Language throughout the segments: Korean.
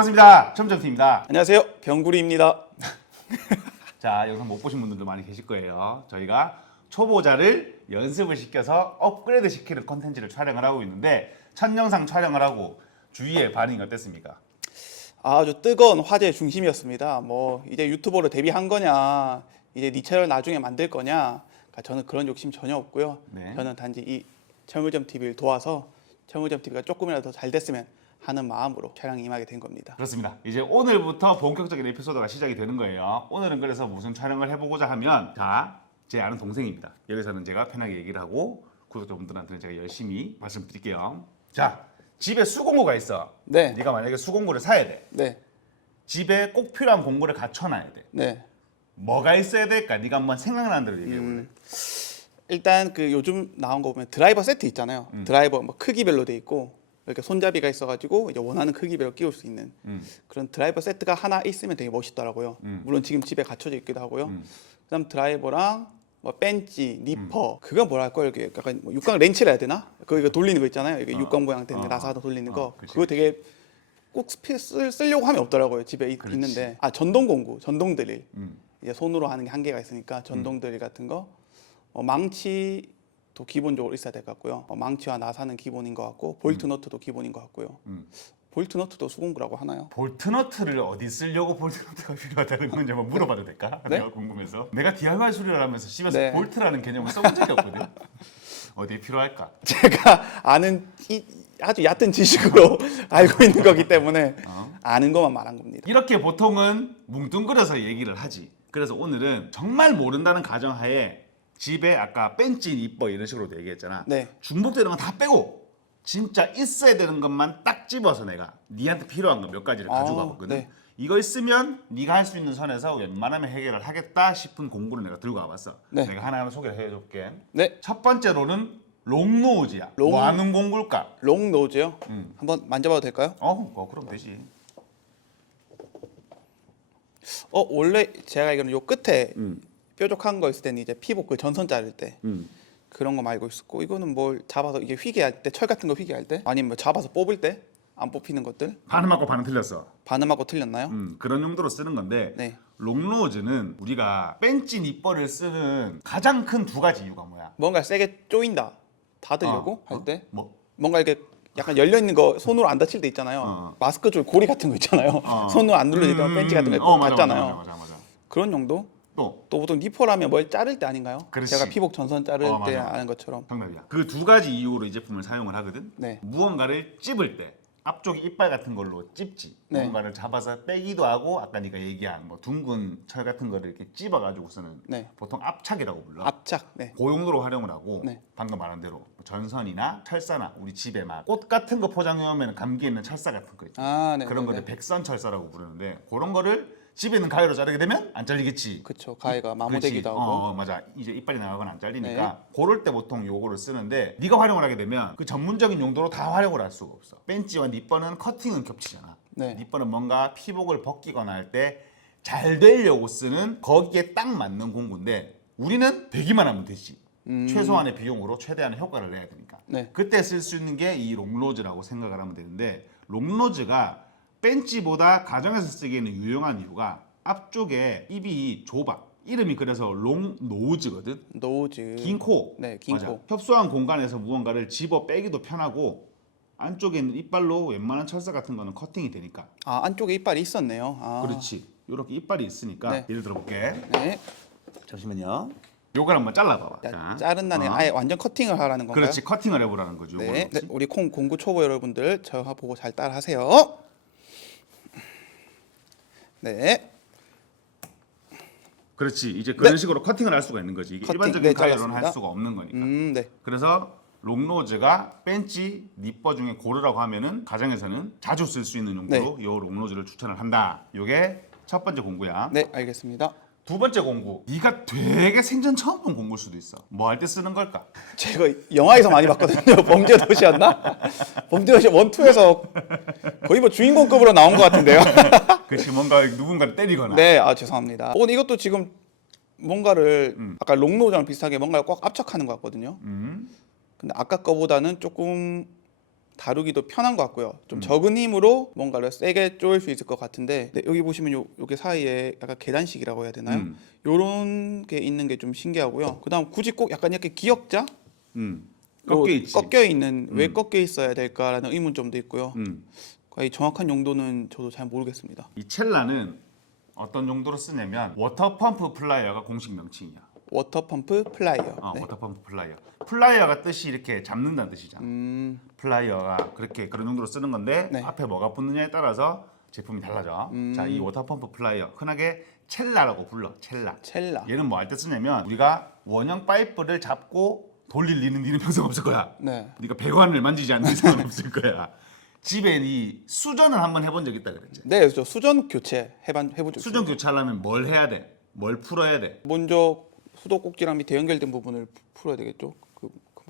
반갑습니다. 첨정팀입니다. 안녕하세요. 병구리입니다. 자, 영상 못 보신 분들도 많이 계실 거예요. 저희가 초보자를 연습을 시켜서 업그레이드 시키는 컨텐츠를 촬영을 하고 있는데 첫 영상 촬영을 하고 주위의 반응이 어땠습니까? 아주 뜨거운 화제의 중심이었습니다. 뭐 이제 유튜버로 데뷔한 거냐, 이제 니 채널 나중에 만들 거냐. 그러니까 저는 그런 욕심 전혀 없고요. 네. 저는 단지 이 철물점 TV를 도와서 철물점 TV가 조금이라도 더잘 됐으면 하는 마음으로 촬영에 임하게 된 겁니다. 그렇습니다. 이제 오늘부터 본격적인 에피소드가 시작이 되는 거예요. 오늘은 그래서 무슨 촬영을 해보고자 하면 자, 제 아는 동생입니다. 여기서는 제가 편하게 얘기를 하고 구독자분들한테는 제가 열심히 말씀드릴게요. 자, 집에 수공구가 있어. 네. 네가 만약에 수공구를 사야 돼. 네, 집에 꼭 필요한 공구를 갖춰놔야 돼. 네. 뭐가 있어야 될까? 네가 한번 생각나는 대로 얘기해 볼래. 음, 일단 그 요즘 나온 거 보면 드라이버 세트 있잖아요. 음. 드라이버 뭐 크기별로 돼 있고 이렇게 손잡이가 있어가지고 이제 원하는 크기별로 끼울 수 있는 음. 그런 드라이버 세트가 하나 있으면 되게 멋있더라고요. 음. 물론 지금 집에 갖춰져 있기도 하고요. 음. 그다음 드라이버랑 뭐 벤치, 니퍼 그거 뭐라 할까 이렇게 약간 뭐 육각 렌치라 해야 되나? 그거 이거 돌리는 거 있잖아요. 이게 어. 육각 모양 된 어. 나사 하나 돌리는 거 어, 그치, 그거 되게 꼭 스피 쓸, 쓰려고 하면 없더라고요. 집에 있, 그렇지. 있는데 아 전동 공구, 전동 드릴 음. 이제 손으로 하는 게 한계가 있으니까 전동 드릴 같은 거 어, 망치 도 기본적으로 있어야 될 것 같고요. 어, 망치와 나사는 기본인 것 같고 볼트 너트도 기본인 것 같고요. 음. 볼트 너트도 수공구라고 하나요? 볼트너트를 어디 쓰려고 볼트너트가 필요하다는 건지 한번 물어봐도 될까? 네? 내가 궁금해서. 내가 DIY 수리를 하면서 집에서 네. 볼트라는 개념을 써본 적이 없거든. 어디에 필요할까? 제가 아는 이, 아주 얕은 지식으로 알고 있는 거기 때문에 어? 아는 것만 말한 겁니다. 이렇게 보통은 뭉뚱그려서 얘기를 하지. 그래서 오늘은 정말 모른다는 가정하에 집에 아까 벤치 이뻐 이런 식으로 얘기했잖아. 네. 중복되는 건 다 빼고 진짜 있어야 되는 것만 딱 집어서 내가 니한테 필요한 거 몇 가지를 가지고 아, 가봤거든. 네. 이거 있으면 네가 할 수 있는 선에서 웬만하면 해결을 하겠다 싶은 공부를 내가 들고 와봤어. 네. 내가 하나하나 소개를 해줄게. 네, 첫 번째로는 롱노우즈야. 롱- 뭐 하는 공구일까? 롱 노즈요. 음. 한번 만져봐도 될까요? 어, 어 그럼 되지. 어 원래 제가 알기로는 요 끝에 음. 뾰족한 거 있을 때는 이제 피복 그 전선 자를 때 음. 그런 거 말고 있었고 이거는 뭘 잡아서 이게 휘게 할 때 철 같은 거 휘게 할 때 아니면 뭐 잡아서 뽑을 때 안 뽑히는 것들 반은 맞고 반은 틀렸어. 반음하고 틀렸나요? 음, 그런 용도로 쓰는 건데 네. 롱로즈는 우리가 벤치 니퍼를 쓰는 가장 큰 두 가지 이유가 뭐야? 뭔가 세게 조인다 닫으려고 어, 할 어? 때 뭐? 뭔가 이렇게 약간 열려 있는 거 손으로 안 닫힐 때 있잖아요. 어. 마스크 줄 고리 같은 거 있잖아요. 어. 손으로 안 눌러지던 음, 벤치 같은 거 어, 맞아, 닫잖아요. 맞아, 맞아, 맞아, 맞아. 그런 용도? 또 또 보통 니퍼라면 뭘 자를 때 아닌가요? 그렇지. 제가 피복 전선 자를 어, 때 맞아. 아는 것처럼. 정답이야. 그 두 가지 이유로 이 제품을 사용을 하거든. 네. 무언가를 찝을 때 앞쪽 이빨 같은 걸로 찝지. 네. 무언가를 잡아서 빼기도 하고 아까 네가 얘기한 뭐 둥근 철 같은 거를 이렇게 찝어가지고서는 네. 보통 압착이라고 불러. 압착. 네. 고용도로 활용을 하고 네. 방금 말한 대로 뭐 전선이나 철사나 우리 집에 막 꽃 같은 거 포장해 오면 감기 있는 철사 같은 거 있죠. 아, 네. 그런 네, 거를 네. 백선 철사라고 부르는데 그런 거를 집에 있는 가위로 자르게 되면 안 잘리겠지. 그쵸. 마모되기도 그렇지. 하고. 어, 어, 맞아. 이제 이빨이 나가거나 안 잘리니까 네. 고를 때 보통 요거를 쓰는데 네가 활용을 하게 되면 그 전문적인 용도로 다 활용을 할 수가 없어. 벤치와 니퍼는 커팅은 겹치잖아. 네. 니퍼는 뭔가 피복을 벗기거나 할 때 잘 되려고 쓰는 거기에 딱 맞는 공구인데 우리는 되기만 하면 되지. 최소한의 비용으로 최대한의 효과를 내야 되니까. 음. 네. 그때 쓸 수 있는 게 이 롱로즈라고 생각을 하면 되는데 롱로즈가 벤치보다 가정에서 쓰기에는 유용한 이유가 앞쪽에 입이 좁아. 이름이 그래서 롱노즈거든. 노즈. 긴 코. 네, 긴 맞아. 코. 협소한 공간에서 무언가를 집어 빼기도 편하고 안쪽에 있는 이빨로 웬만한 철사 같은 거는 커팅이 되니까. 아, 안쪽에 이빨이 있었네요. 아. 그렇지. 이렇게 이빨이 있으니까 네. 예를 들어볼게. 네. 잠시만요. 요걸 한번 잘라봐봐. 자, 자. 자른 다음에 어. 아예 완전 커팅을 하라는 건가요? 그렇지. 커팅을 해보라는 거죠. 네. 네. 우리 콩 공구 초보 여러분들 저 보고 잘 따라 하세요. 네. 그렇지. 이제 그런 네. 식으로 커팅을 할 수가 있는 거지. 이게 커팅, 일반적인 네, 가위로는 할 잘랐습니다. 수가 없는 거니까. 음, 네. 그래서 롱로즈가 벤치, 니퍼 중에 고르라고 하면은 가정에서는 자주 쓸 수 있는 용도로 이 롱로즈를 추천을 한다. 요게 첫 번째 공구야. 네, 알겠습니다. 두 번째 공구. 네가 되게 생전 처음 본 공구일 수도 있어. 뭐 할 때 쓰는 걸까? 제가 영화에서 많이 봤거든요. 범죄 도시였나? 범죄 도시 원투에서 거의 뭐 주인공급으로 나온 것 같은데요. 그렇지 뭔가 누군가를 때리거나. 네, 아 죄송합니다. 어, 이것도 지금 뭔가를 아까 롱노랑 비슷하게 뭔가를 꽉 압착하는 것 같거든요. 음. 근데 아까 거보다는 조금 다루기도 편한 것 같고요. 좀 적은 힘으로 뭔가를 세게 쪼일 수 있을 것 같은데 네, 여기 보시면 요 요게 사이에 약간 계단식이라고 해야 되나요? 음. 요런 게 있는 게 좀 신기하고요. 그다음 굳이 꼭 약간 이렇게 기역자 음. 요 꺾여 있지. 꺾여 있는 왜 꺾여 있어야 될까라는 의문점도 있고요. 음. 이 정확한 용도는 저도 잘 모르겠습니다. 이 첼라는 어떤 용도로 쓰냐면 워터 펌프 플라이어가 공식 명칭이야. 워터 펌프 플라이어. 어, 네. 워터 펌프 플라이어. 플라이어가 뜻이 이렇게 잡는다는 뜻이잖아. 음, 플라이어가 그렇게 그런 용도로 쓰는 건데 네. 앞에 뭐가 붙느냐에 따라서 제품이 달라져. 음. 자, 이 워터 펌프 플라이어 흔하게 첼라라고 불러. 첼라. 첼라. 얘는 뭐 할 때 쓰냐면 우리가 원형 파이프를 잡고 돌릴 리는 일은 평생 없을 거야. 네. 그러니까 배관을 만지지 않는 이상은 없을 거야. 집에 이 수전을 한번 해본 적 있다 그랬지. 네, 저 수전 교체 해본 해본 적 수전. 교체하려면 뭘 해야 돼? 뭘 풀어야 돼? 먼저 수도꼭지랑 밑에 연결된 부분을 푸- 풀어야 되겠죠.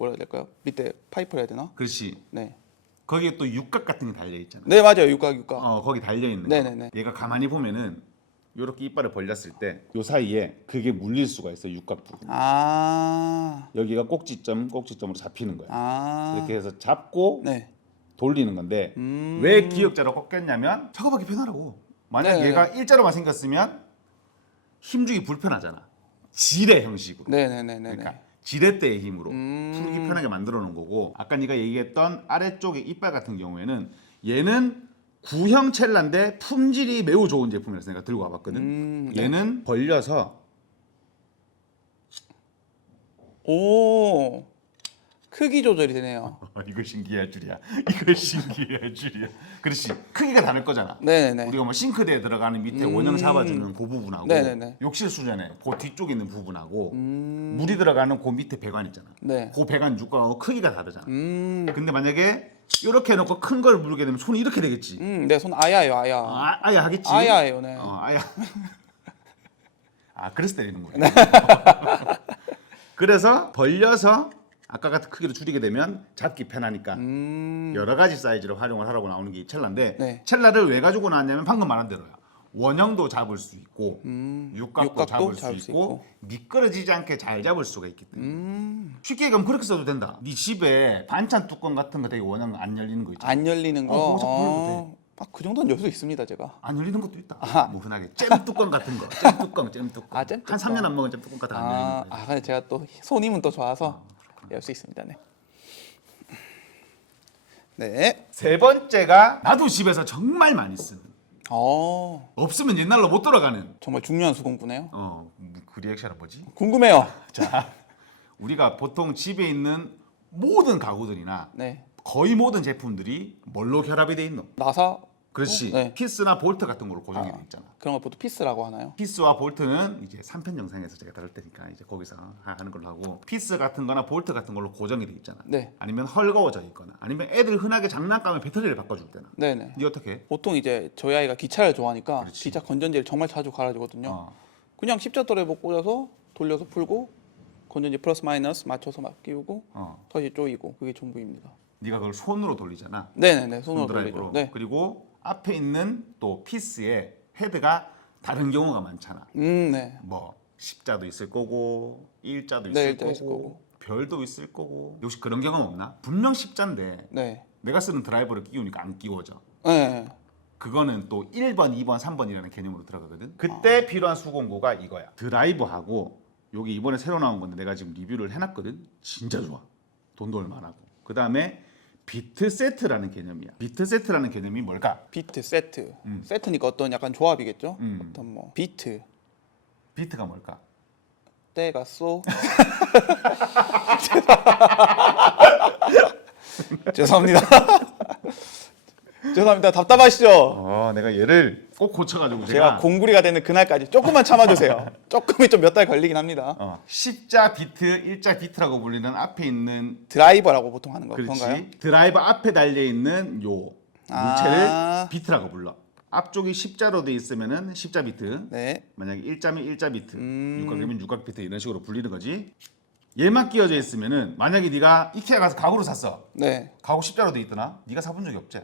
뭐라 해야 될까요? 밑에 파이프를 해야 되나? 그렇지. 네. 거기에 또 육각 같은 게 달려 있잖아. 네 맞아요. 육각 육각. 어, 거기 달려 있는 거. 네네네. 얘가 가만히 보면은 요렇게 이빨을 벌렸을 때 요 사이에 그게 물릴 수가 있어. 육각 부분. 아. 여기가 꼭지점, 꼭지점으로 잡히는 거야. 아. 이렇게 해서 잡고 네. 돌리는 건데 음. 왜 기역자로 꺾였냐면 작업하기 편하라고. 만약 네네. 얘가 일자로만 생겼으면 힘주기 불편하잖아. 지뢰 형식으로. 네네네네. 그러니까 지렛대의 힘으로 음. 풀기 편하게 만들어 놓은 거고 아까 네가 얘기했던 아래쪽의 이빨 같은 경우에는 얘는 구형 첼라인데 품질이 매우 좋은 제품이라서 내가 들고 와봤거든. 음, 네. 얘는 벌려서 오. 크기 조절이 되네요. 어, 이거 신기할 줄이야. 이거 신기할 줄이야. 그렇지. 크기가 다를 거잖아. 네네네. 우리가 뭐 싱크대에 들어가는 밑에 음. 원형 잡아주는 그 부분하고 네네네. 욕실 수전에 그 뒤쪽에 있는 부분하고 음. 물이 들어가는 그 밑에 배관 있잖아. 네. 그 배관 육각하고 크기가 다르잖아. 음. 근데 만약에 이렇게 해놓고 큰 걸 물게 되면 손이 이렇게 되겠지. 음, 내 손 아야요, 아야. 아, 아야 하겠지. 아야예요, 네. 어, 아야. 아, 그래서 때리는 거야. 네. 그래서 벌려서 아까 같은 크기로 줄이게 되면 잡기 편하니까 음. 여러 가지 사이즈로 활용을 하라고 나오는 게 이 첼라인데 네. 첼라를 왜 가지고 나왔냐면 방금 말한 대로야. 원형도 잡을 수 있고 음. 육각도, 육각도 잡을 수 잡을 수 있고, 있고. 미끄러지지 않게 잘 잡을 수가 있기 때문에 음. 쉽게 얘기하면 그렇게 써도 된다. 네 집에 반찬 뚜껑 같은 거 되게 원형 안 열리는 거 있잖아. 안 열리는 거. 어, 자꾸 어. 아, 그 정도는 열수 있습니다, 제가. 안 열리는 것도 있다. 아하. 뭐 흔하게 잼 뚜껑 같은 거, 잼 뚜껑, 잼 뚜껑. 아, 잼한 뚜껑. 3년 안 먹은 잼 뚜껑 같은 거안 열리는 아, 거. 아, 근데 제가 또 손님은 또 좋아서 열 수 있습니다, 네. 네. 세 번째가 나도 집에서 정말 많이 쓰는. 어, 없으면 옛날로 못 돌아가는. 정말 중요한 수공구네요. 어, 그 리액션은 뭐지? 궁금해요. 자, 우리가 보통 집에 있는 모든 가구들이나 네. 거의 모든 제품들이 뭘로 결합이 돼 있노? 나사 그렇지. 어? 네. 피스나 볼트 같은 걸로 고정이 아. 돼 있잖아. 그런 걸 보통 피스라고 하나요? 피스와 볼트는 이제 3편 영상에서 제가 다룰 테니까 이제 거기서 하- 하는 걸로 하고 피스 같은 거나 볼트 같은 걸로 고정이 돼 있잖아. 네. 아니면 헐거워져 있거나 아니면 애들 흔하게 장난감에 배터리를 바꿔줄 때나. 네네. 니 어떻게 해? 보통 이제 저희 아이가 기차를 좋아하니까 그렇지. 기차 건전지를 정말 자주 갈아주거든요. 어. 그냥 십자도레로 꽂아서 돌려서 풀고 건전지 플러스 마이너스 맞춰서 막 끼우고 어. 다시 조이고 그게 전부입니다. 네가 그걸 손으로 돌리잖아. 네네네 손으로 손드라이브로. 돌리죠. 네. 그리고 앞에 있는 또 피스에 헤드가 다른 경우가 많잖아. 음 네. 뭐 십자도 있을 거고 일자도 네, 있을, 일자 거고, 있을 거고. 별도 있을 거고 혹시 그런 경험 없나? 분명 십자인데 네. 내가 쓰는 드라이버를 끼우니까 안 끼워져. 네. 그거는 또 1번, 2번, 3번이라는 개념으로 들어가거든. 그때 필요한 수공구가 이거야. 드라이버하고 여기 이번에 새로 나온 건데 내가 지금 리뷰를 해놨거든. 진짜 좋아. 돈도 얼마 안 하고. 그 다음에 비트 세트라는 개념이야. 비트 세트라는 개념이 뭘까? 비트 세트. 음. 세트니까 어떤 약간 조합이겠죠. 음. 어떤 뭐 비트 비트가 뭘까? 때가 쏘. 죄송합니다. 죄송합니다. 답답하시죠? 어, 내가 얘를 꼭 고쳐가지고 제가 제가, 공구리가 되는 그날까지 조금만 참아주세요. 조금이 좀 몇 달 걸리긴 합니다. 어, 십자 비트, 일자 비트라고 불리는 앞에 있는 드라이버라고 보통 하는 거 그렇지 그런가요? 드라이버 앞에 달려 있는 요 물체를 아. 비트라고 불러. 앞쪽이 십자로 돼 있으면은 십자 비트. 네. 만약에 일자면 일자 비트, 음. 육각이면 육각 비트 이런 식으로 불리는 거지. 얘만 끼워져 있으면은 만약에 네가 이케아 가서 가구를 샀어. 네. 가구 십자로 돼 있더나. 네가 사본 적이 없지.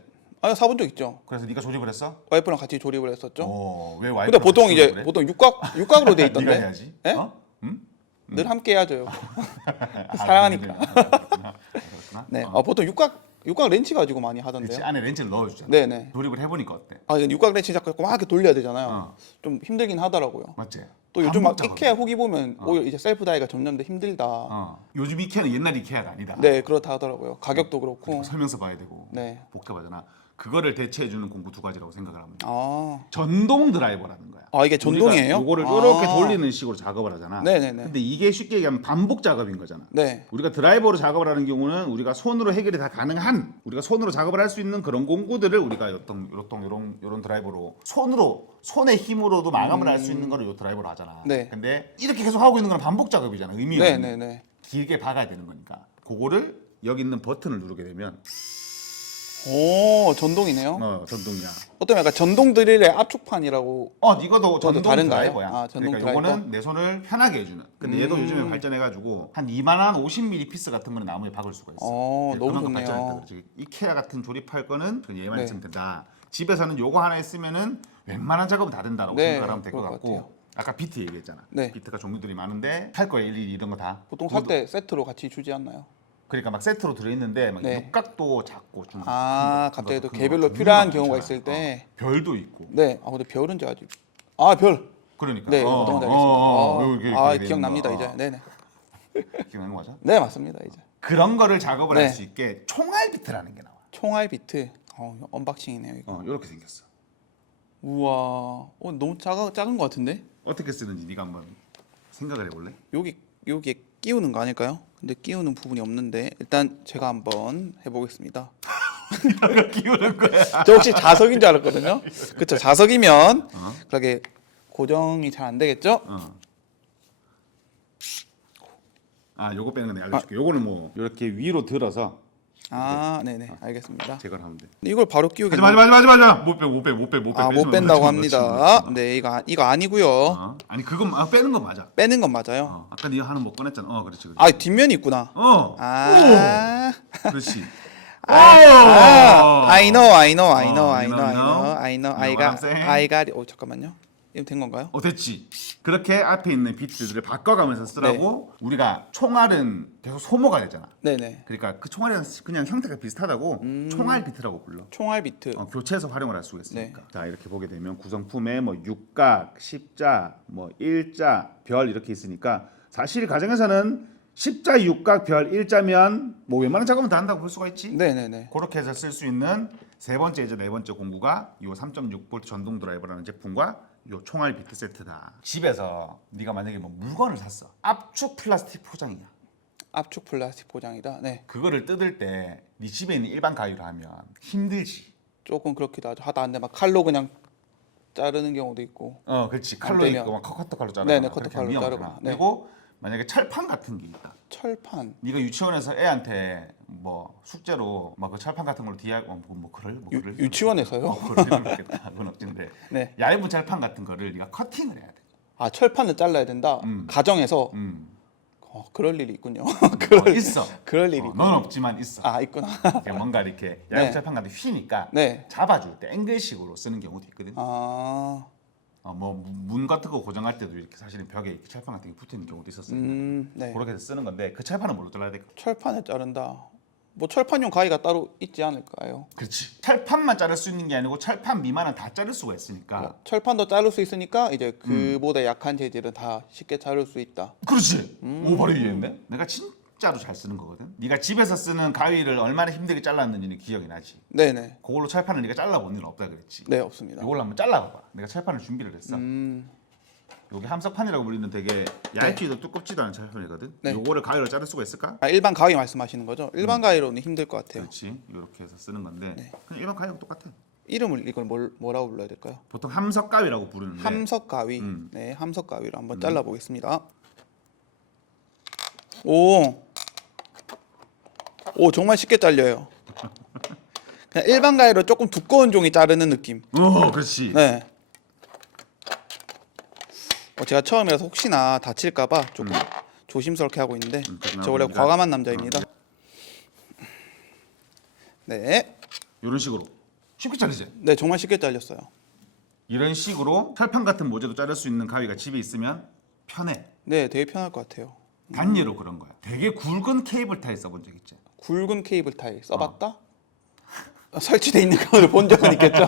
아 사본 적 있죠. 그래서 네가 조립을 했어? 와이프랑 같이 조립을 했었죠. 어, 왜 와이프? 근데 보통 이제 보통 육각 육각으로 돼 네가 있던데. 해야지. 예? 어? 응? 늘 함께 해야죠. 아, 사랑하니까. 그렇구나. 그렇구나. 네. 어. 아, 보통 육각 육각 렌치 가지고 많이 하던데요. 그렇지. 안에 렌즈를 넣어주잖아. 네네. 조립을 해보니까 어때? 아 이건 육각 렌치 자꾸 막 이렇게 돌려야 되잖아요. 어. 좀 힘들긴 하더라고요. 맞지? 또 요즘 막 반복. 이케아 후기 보면 오히려 이제 셀프 다이가 점점 더 힘들다. 어. 요즘 이케아는 옛날 이케아가 아니다. 네 그렇다 하더라고요. 가격도 그렇고. 설명서 봐야 되고 네. 복잡하잖아. 그거를 대체해 주는 공구 두 가지라고 생각을 돼. 아, 전동 드라이버라는 거야. 아 이게 전동이에요? 이거를 아. 이렇게 돌리는 식으로 작업을 하잖아. 네네네. 근데 이게 쉽게 얘기하면 반복 작업인 거잖아. 네. 우리가 드라이버로 작업을 하는 경우는 우리가 손으로 해결이 다 가능한 우리가 손으로 작업을 할 수 있는 그런 공구들을 우리가 요런 요런 요런 요런 드라이버로 손으로 손의 힘으로도 마감을 할 수 있는 거를 요 드라이버로 하잖아. 네. 근데 이렇게 계속 하고 있는 건 반복 작업이잖아. 의미가 네, 없는. 네, 네. 길게 박아야 되는 거니까. 그거를 여기 있는 버튼을 누르게 되면 오 전동이네요. 어 전동이야. 어떤 약간 전동 드릴의 압축판이라고. 어, 이거도 전동 다른가요? 드라이버야. 아, 전동 그러니까 드라이버? 요거는 내 손을 편하게 해주는. 근데 얘도 음. 요즘에 발전해가지고 한 2만 원 50mm 피스 같은 거는 나무에 박을 수가 있어. 어, 네, 너무 그만큼 좋네요. 발전했다 그러지. 이케아 같은 조립할 거는 그냥 얘만 네. 있으면 된다. 집에서는 요거 하나 있으면은 웬만한 작업은 다 된다라고 네, 생각하면 될 것 그럴 것 같고. 같아요. 아까 비트 얘기했잖아. 네. 비트가 종류들이 많은데 할 거야 일일이 이런 거 다. 보통 살 때 세트로 같이 주지 않나요? 그러니까 막 세트로 들어있는데 막 네. 육각도 작고 좀 아, 큰 거, 갑자기 큰또 거, 개별로 큰 거, 필요한 큰 거 경우가. 있을 때. 어, 별도 있고. 네. 아 근데 별은 제가 아직. 아 별. 그러니까. 네, 어, 어떤 건지 어, 알겠습니다. 어, 어, 어, 이렇게, 아 이렇게 기억납니다 거. 이제. 네네. 기억나는 거 맞아? 네 맞습니다 이제. 그런 거를 작업을 네. 할 수 있게 총알 비트라는 게 나와. 총알 비트. 어 언박싱이네요 이거. 어, 이렇게 생겼어. 우와. 어 너무 작아 작은 것 같은데? 어떻게 쓰는지 네가 한번 생각을 해볼래? 여기 여기에 끼우는 거 아닐까요? 근데 끼우는 부분이 없는데 일단 제가 한번 해보겠습니다. 끼우는 거야. 저 혹시 자석인 줄 알았거든요. 그렇죠. 자석이면 그렇게 고정이 잘 안 되겠죠? 어. 아, 요거 빼는 거 내가 알려줄게. 요거는 뭐 이렇게 위로 들어서 아, 네네, 알겠습니다. 제거를 하면 돼. 이걸 바로 끼우게. 하지 마, 하지 마, 하지 마, 하지 마. 못 빼, 못 빼, 못 빼, 못 빼. 아, 못 마, 뺀다고 합니다. 네, 이거 아- 이거 아니고요. 어. 아니 그건 아, 빼는 건 맞아. 빼는 건 맞아요. 어. 아까 네가 하는 뭐 꺼냈잖아. 어, 그렇지, 그렇지. 아, 뒷면이 있구나. 어. 아, 오, 그렇지. 아, 아, I know, I know, I 어, know, I you know, I know, I know, I know I'm got? I got. 어, 잠깐만요. 된 건가요? 어 됐지. 그렇게 앞에 있는 비트들을 바꿔가면서 쓰라고 네. 우리가 총알은 계속 소모가 되잖아. 네네. 그러니까 그 총알이랑 그냥 형태가 비슷하다고 음. 총알 비트라고 불러. 총알 비트. 어, 교체해서 활용을 할 수가 네. 있으니까. 자 이렇게 보게 되면 구성품에 뭐 육각, 십자, 뭐 일자, 별 이렇게 있으니까 사실 가정에서는 십자, 육각, 별, 일자면 뭐 웬만한 작업은 다 한다고 볼 수가 있지. 네네네. 그렇게 해서 쓸 수 있는 세 번째 이제 네 번째 공구가 요 3.6V 전동 드라이버라는 제품과 요 총알 비트 세트다. 집에서 네가 만약에 뭐 물건을 샀어. 압축 플라스틱 포장이야. 압축 플라스틱 포장이다. 네. 그거를 뜯을 때 네 집에 있는 일반 가위로 하면 힘들지. 조금 그렇기도 하죠. 하다 안 돼 막 칼로 그냥 자르는 경우도 있고. 어, 그렇지. 안 칼로 되면. 있고 막 커터 칼로 자르고. 네네, 커터 칼로 자르고. 네. 그리고 만약에 철판 같은 게 있다. 철판. 네가 유치원에서 애한테 뭐 숙제로 막그 철판 같은 걸로 DIY 뭐, 뭐 그럴 뭐 유, 그럴 유치원에서요? 어, 그럴 있겠다. 그건 없진데. 네. 얇은 철판 같은 거를 네가 커팅을 해야 돼. 아 철판을 잘라야 된다. 음. 가정에서 음. 어, 그럴 일이 있군요. 어, 그럴 있어. 그럴 일이 어. 넌 없지만 있어. 아 있구나. 이렇게 뭔가 이렇게 얇은 네. 철판 같은 게 휘니까 네. 잡아줄 때 앵글식으로 쓰는 경우도 있거든. 아, 어, 뭐문 같은 거 고정할 때도 이렇게 사실은 벽에 이렇게 철판 같은 게 붙어 있는 경우도 있었어요. 음, 네. 그렇게 해서 쓰는 건데 그 철판은 뭘로 잘라야 될까? 철판을 자른다. 뭐 철판용 가위가 따로 있지 않을까요? 그렇지. 철판만 자를 수 있는 게 아니고 철판 미만은 다 자를 수가 있으니까. 뭐 철판도 자를 수 있으니까 이제 음. 그보다 약한 재질은 다 쉽게 자를 수 있다. 그렇지. 음. 오 바로 이해했네. 내가 진짜로 잘 쓰는 거거든. 네가 집에서 쓰는 가위를 얼마나 힘들게 잘랐는지는 기억이 나지. 네네. 그걸로 철판을 네가 잘라본 일은 없다 그랬지. 네 없습니다. 이걸로 한번 잘라봐봐. 내가 철판을 준비를 했어. 음, 여기 함석판이라고 불리는 되게 얇지도 두껍지도 않은 철판이거든. 네. 요거를 가위로 자를 수가 있을까? 아, 일반 가위 말씀하시는 거죠? 일반 가위로는 힘들 것 같아요. 그렇지. 이렇게 해서 쓰는 건데 네. 그냥 일반 가위하고 똑같아. 이름을 이걸 뭘, 뭐라고 불러야 될까요? 보통 함석 가위라고 부르는데 함석 가위. 음. 네, 함석 가위로 한번 잘라 보겠습니다. 오, 오 정말 쉽게 잘려요. 그냥 일반 가위로 조금 두꺼운 종이 자르는 느낌. 어, 그렇지. 네. 어, 제가 처음이라서 혹시나 다칠까봐 조금 조심스럽게 하고 있는데 음. 저 원래 그러니까. 과감한 남자입니다. 네, 이런 식으로 쉽게 자르지. 네 정말 쉽게 잘렸어요. 이런 식으로 철판 같은 모재도 자를 수 있는 가위가 집에 있으면 편해. 네, 되게 편할 것 같아요. 단예로 그런 거야. 되게 굵은 케이블 타이 써본 적 있지? 굵은 케이블 타이 써봤다? 어. 설치돼 있는 거를 본 적은 있겠죠.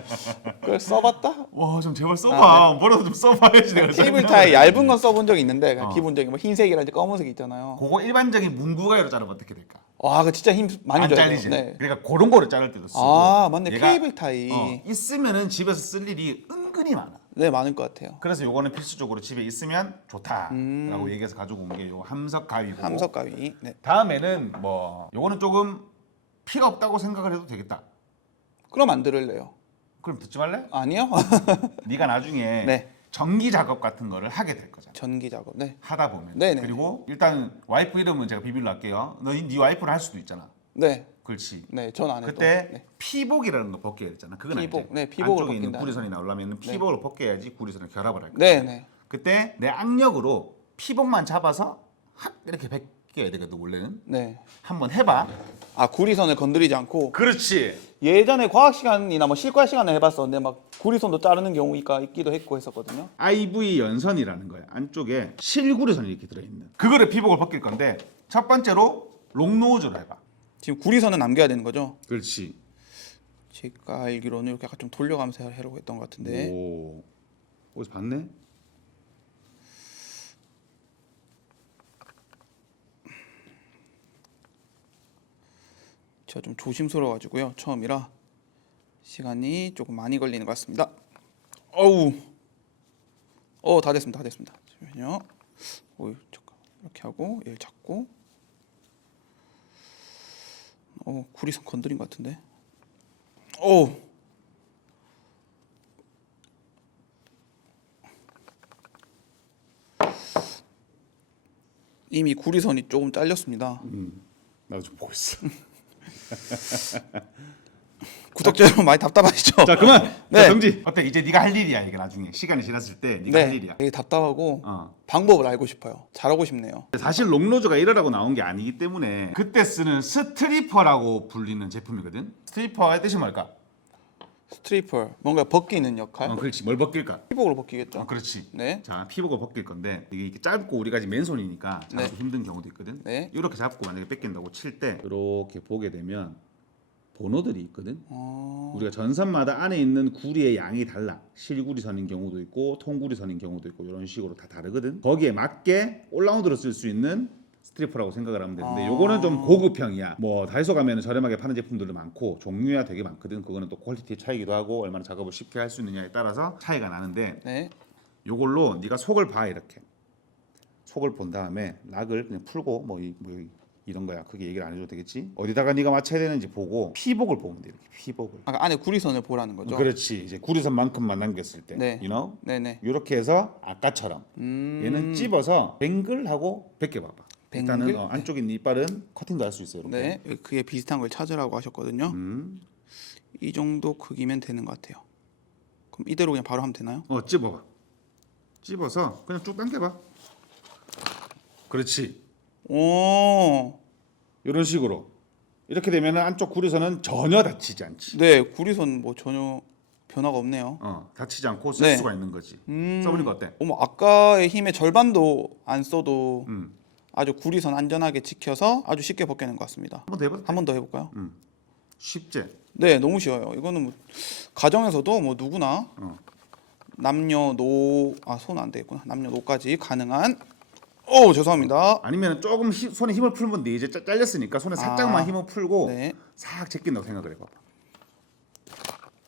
그걸 써봤다? 와, 좀 제발 써봐. 뭐라도 좀 써봐야지 내가. 케이블 타이 얇은 건 써본 적이 있는데 그냥 어. 기본적인 뭐 흰색이라든지 검은색 있잖아요. 그거 일반적인 문구 가위로 자르면 어떻게 될까? 와, 그 진짜 힘 많이 안 줘요. 잘리지. 네. 그러니까 그런 거를 자를 때도 쓰고. 아, 맞네. 얘가, 케이블 타이. 어, 있으면은 집에서 쓸 일이 은근히 많아. 네, 많을 것 같아요. 그래서 요거는 필수적으로 집에 있으면 좋다라고 얘기해서 가지고 온 게 요 함석 가위고. 음. 함석 가위. 네. 다음에는 뭐 요거는 조금 필요 없다고 생각을 해도 되겠다. 그럼 안 들을래요. 그럼 듣지 말래? 아니요. 네가 나중에 네. 전기 작업 같은 거를 하게 될 거잖아. 전기 작업. 네. 하다 보면. 네네. 그리고 일단 와이프 이름은 제가 비밀로 할게요. 너네 와이프를 할 수도 있잖아. 네. 그렇지. 네, 전 안 해도. 그때 네. 피복이라는 거 벗겨야 되잖아. 그건 피복. 알지? 네, 피복을 안쪽에 있는 벗긴다. 구리선이 나오려면 피복을 벗겨야지 구리선을 결합을 할 거야. 네, 네. 그때 내 악력으로 피복만 잡아서 확 이렇게 벗겨야 되거든 원래는. 네. 한번 해봐. 아, 구리선을 건드리지 않고 그렇지. 예전에 과학 시간이나 뭐 실과 시간에 해 봤었는데 막 구리선도 자르는 경우가 있기도 했고 했었거든요. IV 연선이라는 거야. 안쪽에 실구리선이 이렇게 들어있는. 그거를 피복을 벗길 건데 첫 번째로 롱노즈로 해봐. 지금 구리선은 남겨야 되는 거죠? 그렇지. 제가 알기로는 이렇게 약간 좀 돌려가면서 하려고 했던 것 같은데. 오. 어디서 봤네? 제가 좀 조심스러워 가지고요. 처음이라 시간이 조금 많이 걸리는 것 같습니다. 어우. 어, 다 됐습니다. 다 됐습니다. 잠시만요. 오, 잠깐. 이렇게 하고 얘를 잡고 어, 구리선 건드린 것 같은데. 오. 이미 구리선이 조금 잘렸습니다. 나도 좀 보고 있어. 구독자 여러분 많이 답답하시죠? 자 그만. 네. 자, 정지. 어때? 이제 네가 할 일이야 이게 나중에 시간이 지났을 때 네가 할 일이야. 되게 답답하고 어. 방법을 알고 싶어요. 잘하고 싶네요. 사실 롱노즈가 이러라고 나온 게 아니기 때문에 그때 쓰는 스트리퍼라고 불리는 제품이거든. 스트리퍼의 뜻이 뭘까? 스트리퍼 뭔가 벗기는 역할. 어, 그렇지. 뭘 벗길까? 피복으로 벗기겠죠. 어, 그렇지. 네. 자, 피부가 벗길 건데 이게 이렇게 짧고 우리가 지금 맨손이니까 잡기 네. 힘든 경우도 있거든. 네. 이렇게 잡고 만약에 뺏긴다고 칠 때 이렇게 보게 되면 번호들이 있거든. 어... 우리가 전선마다 안에 있는 구리의 양이 달라. 실구리 선인 경우도 있고 통구리 선인 경우도 있고 이런 식으로 다 다르거든. 거기에 맞게 올라운드로 쓸 수 있는 스트리퍼라고 생각을 하면 되는데 아. 요거는 좀 고급형이야. 뭐 다이소 가면 저렴하게 파는 제품들도 많고 종류야 되게 많거든. 그거는 또 퀄리티의 차이기도 하고 얼마나 작업을 쉽게 할 수 있느냐에 따라서 차이가 나는데 네. 요걸로 네가 속을 봐 이렇게 속을 본 다음에 락을 그냥 풀고 뭐, 이, 뭐 이- 이런 거야 크게 얘기를 안 해줘도 되겠지 어디다가 네가 맞춰야 되는지 보고 피복을 보면 돼 이렇게 피복을 아까 안에 구리선을 보라는 거죠. 그렇지 이제 구리선만큼만 남겼을 때 네. you know? 네네. 이렇게 해서 아까처럼 음... 얘는 찝어서 뱅글하고 벗겨 봐봐 일단은 뱅글? 어, 안쪽에 있는 이빨은 커팅도 할 수 있어요 이렇게 네. 그게 비슷한 걸 찾으라고 하셨거든요. 음. 이 정도 크기면 되는 것 같아요. 그럼 이대로 그냥 바로 하면 되나요? 어 찝어봐 찝어서 그냥 쭉 당겨봐 그렇지 오. 이런 식으로 이렇게 되면 안쪽 구리선은 전혀 다치지 않지. 네, 구리선 뭐 전혀 변화가 없네요. 어, 다치지 않고 쓸 네. 수가 있는 거지. 음. 써보니까 어때? 어머 아까의 힘의 절반도 안 써도 음. 아주 구리선 안전하게 지켜서 아주 쉽게 벗겨낸 것 같습니다. 한번 더 해봐. 한번 더 해볼까요? 쉽지. 네, 너무 쉬워요. 이거는 뭐 가정에서도 뭐 누구나 어. 남녀노 아 손 안 되겠구나. 남녀노까지 가능한. 오 죄송합니다. 아니면 조금 힘- 손에 힘을 풀면 돼. 이제 짜- 잘렸으니까 손에 살짝만 아. 힘을 풀고 네. 싹 제낀다고 생각을 해봐.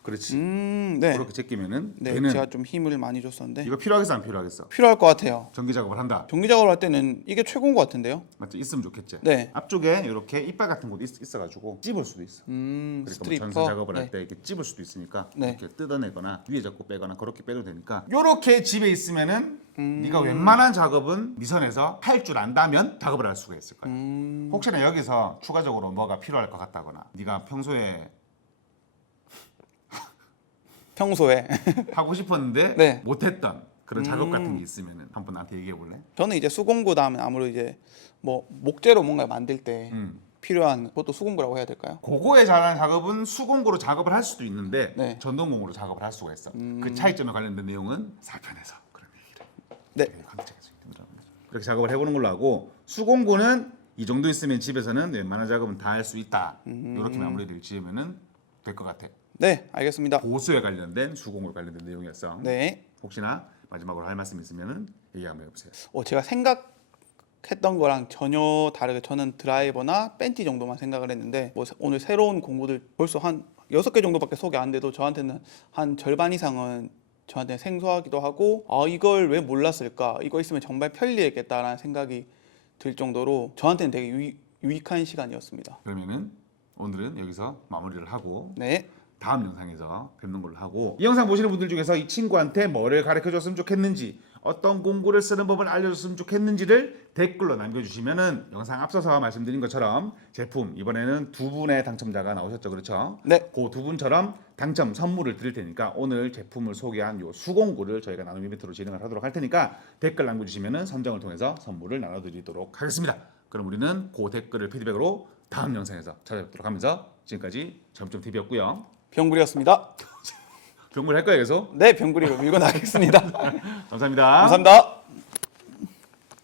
그렇지. 음, 네. 그렇게 제끼면은 네, 얘는 제가 좀 힘을 많이 줬었는데 이거 필요하겠어 안 필요하겠어? 필요할 것 같아요. 전기 작업을 한다. 전기 작업을 할 때는 이게 최고인 것 같은데요. 맞지? 있으면 좋겠지. 네. 앞쪽에 이렇게 이빨 같은 있, 있어가지고 찝을 수도 있어. 음, 그러니까 뭐 스트리퍼. 전선 작업을 네. 할 때 이렇게 찝을 수도 있으니까 네. 이렇게 뜯어내거나 위에 잡고 빼거나 그렇게 빼도 되니까 요렇게 집에 있으면은 네가 웬만한 작업은 미선에서 할 줄 안다면 작업을 할 수가 있을 거야. 음, 혹시나 여기서 추가적으로 뭐가 필요할 것 같다거나 네가 평소에 평소에 하고 싶었는데 네. 못했던 그런 작업 음. 같은 게 있으면 한번 나한테 얘기해 볼래? 저는 이제 수공구다 하면 아무래도 이제 뭐 목재로 뭔가 만들 때 음. 필요한 그것도 수공구라고 해야 될까요? 그거에 잘하는 작업은 수공구로 작업을 할 수도 있는데 네. 음. 전동공으로 작업을 할 수가 있어. 그 차이점에 관련된 내용은 4편에서 그런 얘기를 네. 있더라고요. 그렇게 작업을 해보는 걸로 하고 수공구는 이 정도 있으면 집에서는 웬만한 작업은 다 할 수 있다. 음. 이렇게 마무리를 지으면 은 될 것 같아. 네, 알겠습니다. 보수에 관련된 수공구 관련된 내용이었어. 네. 혹시나 마지막으로 할 말씀 있으면은 얘기 한번 해보세요. 어, 제가 생각했던 거랑 전혀 다르게 저는 드라이버나 벤티 정도만 생각을 했는데 뭐 세- 오늘 새로운 공구들 벌써 한 여섯 개 정도밖에 소개 안 돼도 저한테는 한 절반 이상은 저한테 생소하기도 하고 아 이걸 왜 몰랐을까 이거 있으면 정말 편리했겠다라는 생각이 들 정도로 저한테는 되게 유익, 유익한 시간이었습니다. 그러면은 오늘은 여기서 마무리를 하고 네, 다음 영상에서 뵙는 걸로 하고 이 영상 보시는 분들 중에서 이 친구한테 뭐를 가르쳐 줬으면 좋겠는지 어떤 공구를 쓰는 법을 알려줬으면 좋겠는지를 댓글로 남겨주시면은 영상 앞서서 말씀드린 것처럼 제품 이번에는 두 분의 당첨자가 나오셨죠 그렇죠? 네, 그 두 분처럼 당첨 선물을 드릴 테니까 오늘 제품을 소개한 요 수공구를 저희가 나눔 이벤트로 진행을 하도록 할 테니까 댓글 남겨주시면은 선정을 통해서 선물을 나눠드리도록 하겠습니다. 그럼 우리는 그 댓글을 피드백으로 다음 영상에서 찾아뵙도록 하면서 지금까지 점점 TV였고요. 병구리였습니다. 병물 할 거예요 계속. 네, 병구리로 밀고 나가겠습니다. 감사합니다. 감사합니다.